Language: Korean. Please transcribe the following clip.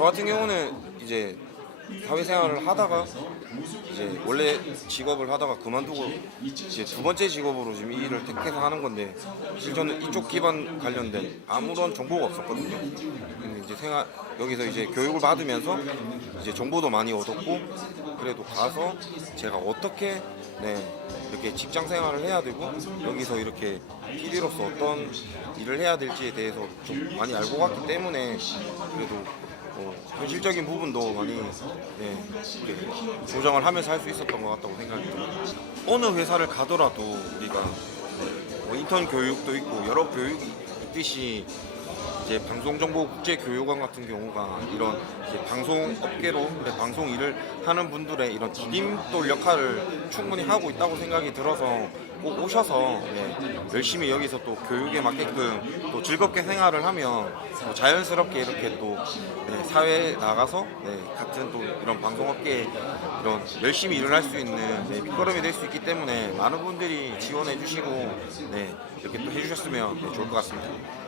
저 같은 경우는 이제 사회생활을 하다가 이제 원래 직업을 하다가 그만두고 이제 두 번째 직업으로 지금 이 일을 택해서 하는 건데 사실 저는 이쪽 기반 관련된 아무런 정보가 없었거든요. 근데 이제 생활 여기서 이제 교육을 받으면서 이제 정보도 많이 얻었고 그래도 가서 제가 어떻게 네 이렇게 직장 생활을 해야 되고 여기서 이렇게 PD로서 어떤 일을 해야 될지에 대해서 좀 많이 알고 갔기 때문에 그래도 실적인 부분도 많이 네, 이렇게 조정을 하면서 할 수 있었던 것 같다고 생각이 들어요. 어느 회사를 가더라도 우리가 뭐 인턴 교육도 있고 여러 교육이 있듯이 이제 방송정보 국제교육원 같은 경우가 이런 이제 방송 업계로 방송 일을 하는 분들의 이런 디딤돌 역할을 충분히 하고 있다고 생각이 들어서 꼭 오셔서 네, 열심히 여기서 또 교육에 맞게끔 또 즐겁게 생활을 하면 또 자연스럽게 이렇게 또 네, 사회에 나가서 네, 같은 또 이런 방송업계에 이런 열심히 일을 할 수 있는 네, 밑거름이 될 수 있기 때문에 많은 분들이 지원해 주시고 네, 이렇게 또 해주셨으면 네, 좋을 것 같습니다. 네.